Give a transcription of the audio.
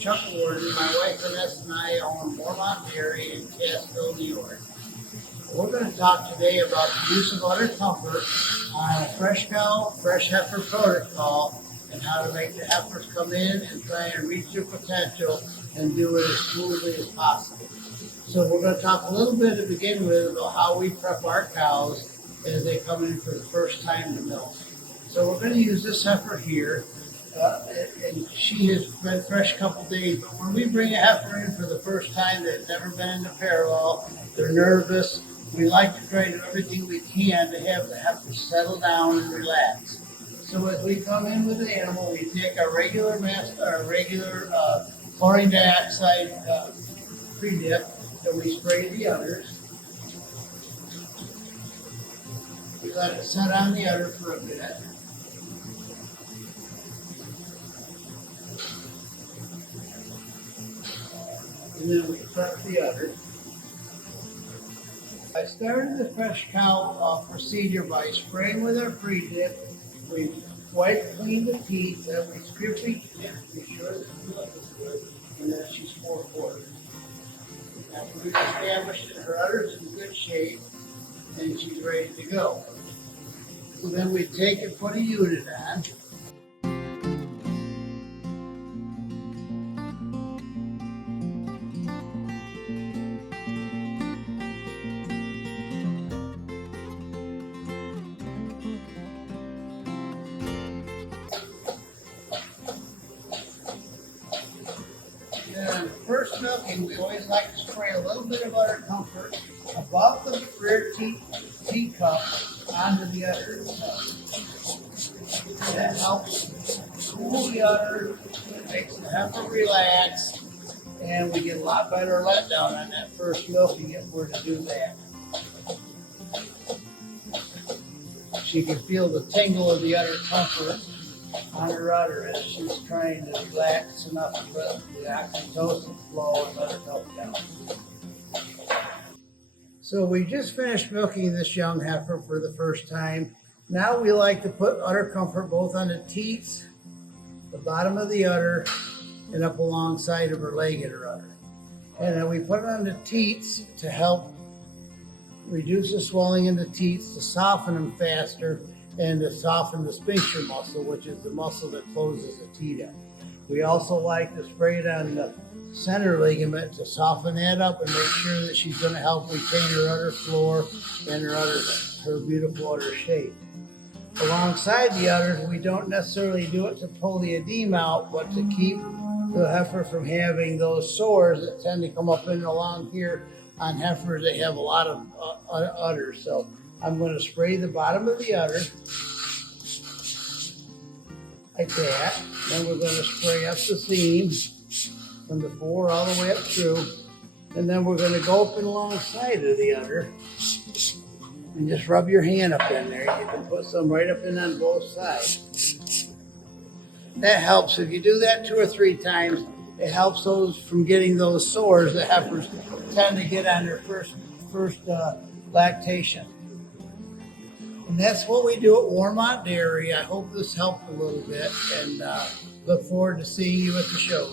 Chuck Worden. My wife Vanessa and I own Wormont Dairy in Cassville, New York. We're going to talk today about the use of UdderComfort on a fresh cow, fresh heifer protocol, and how to make the heifers come in and try and reach their potential and do it as smoothly as possible. So we're going to talk a little bit to begin with about how we prep our cows as they come in for the first time to milk. So we're going to use this heifer here, and she has been fresh a couple days, but when we bring a heifer in for the first time that's never been in the parallel, they're nervous. We like to try to do everything we can to have the heifer settle down and relax. So as we come in with the animal, we take our regular chlorine dioxide pre-dip, and we spray the udders. We let it set on the udder for a bit. And then we prep the udder. I started the fresh cow procedure by spraying with our pre-dip. We wipe clean the teeth, then we strip each tip to be sure that the milk is good, and then she's 4/4. After we've established that her udder's in good shape, and she's ready to go. So then we take and put a unit on. And first milking, we always like to spray a little bit of UdderComfort above the rear teacup onto the udder itself. That helps cool the udder, it makes the heifer relax, and we get a lot better letdown on that first milking if we're to do that. She can feel the tingle of the UdderComfort on her udder as she's trying to relax enough to let the oxytocin flow and let her milk down. So we just finished milking this young heifer for the first time. Now we like to put UdderComfort both on the teats, the bottom of the udder, and up alongside of her leg and her udder. And then we put it on the teats to help reduce the swelling in the teats, to soften them faster, and to soften the sphincter muscle, which is the muscle that closes the teat up. We also like to spray it on the center ligament to soften that up and make sure that she's going to help retain her udder floor and her beautiful udder shape. Alongside the udders, we don't necessarily do it to pull the edema out, but to keep the heifer from having those sores that tend to come up in along here on heifers that have a lot of udders. So I'm going to spray the bottom of the udder like that. Then we're going to spray up the seam from the fore all the way up through. And then we're going to go up and alongside of the udder and just rub your hand up in there. You can put some right up in on both sides. That helps. If you do that 2 or 3 times, it helps those from getting those sores that heifers tend to get on their first lactation. And that's what we do at Wormont Dairy. I hope this helped a little bit, and look forward to seeing you at the show.